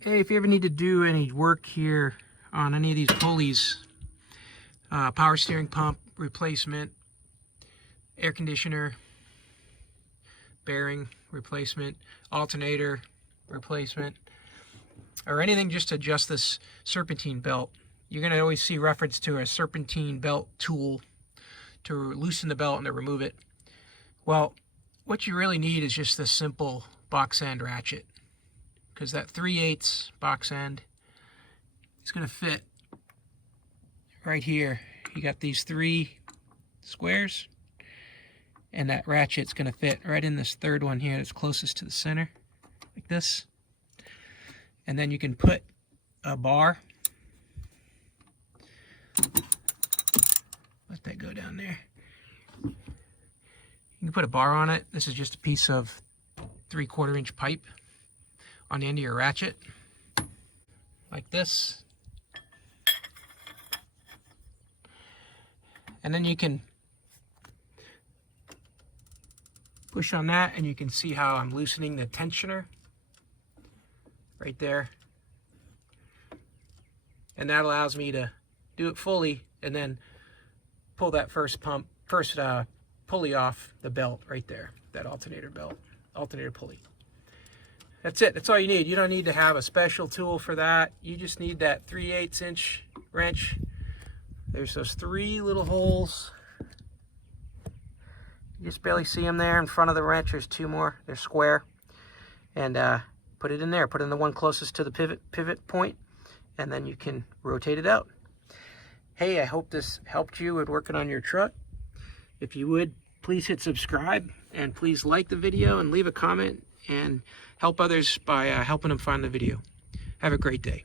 Hey, if you ever need to do any work here on any of these pulleys, power steering pump replacement, air conditioner, bearing replacement, alternator replacement, or anything just to adjust this serpentine belt, you're going to always see reference to a serpentine belt tool to loosen the belt and to remove it. Well, what you really need is just this simple box end ratchet, because that 3/8 box end is going to fit right here. You got these 3 squares, and that ratchet's going to fit right in this third one here that's closest to the center, like this. And then you can put a bar, let that go down there. You can put a bar on it. This is just a piece of 3/4 inch pipe on the end of your ratchet, like this. And then you can push on that, and you can see how I'm loosening the tensioner right there. And that allows me to do it fully and then pull that first pulley off the belt right there, that alternator pulley. That's it. That's all you need. You don't need to have a special tool for that. You just need that 3/8 inch wrench. There's those 3 little holes. You just barely see them there in front of the wrench. There's 2 more. They're square. And put it in there. Put it in the one closest to the pivot point, and then you can rotate it out. Hey, I hope this helped you with working on your truck. If you would, please hit subscribe, and please like the video and leave a comment and help others by helping them find the video. Have a great day.